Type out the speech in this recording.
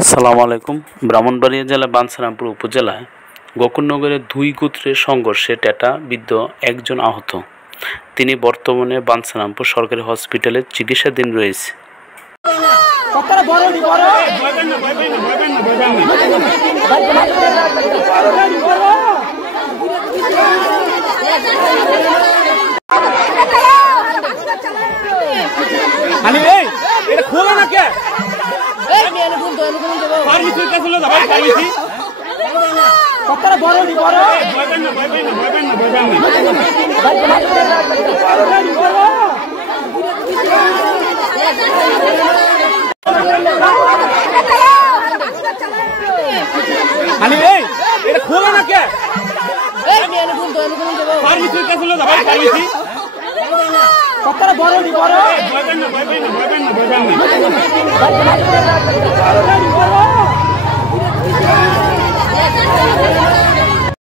আসসালামু আলাইকুম। ব্রাহ্মণবাড়িয়া জেলা বাঞ্ছারামপুর উপজেলায় গোকুলনগরে দুই গোত্রের সংঘর্ষে টেটাবিদ্ধ একজন আহত। তিনি বর্তমানে বাঞ্ছারামপুর সরকারি হসপিটালে চিকিৎসাধীন রয়েছে। বড়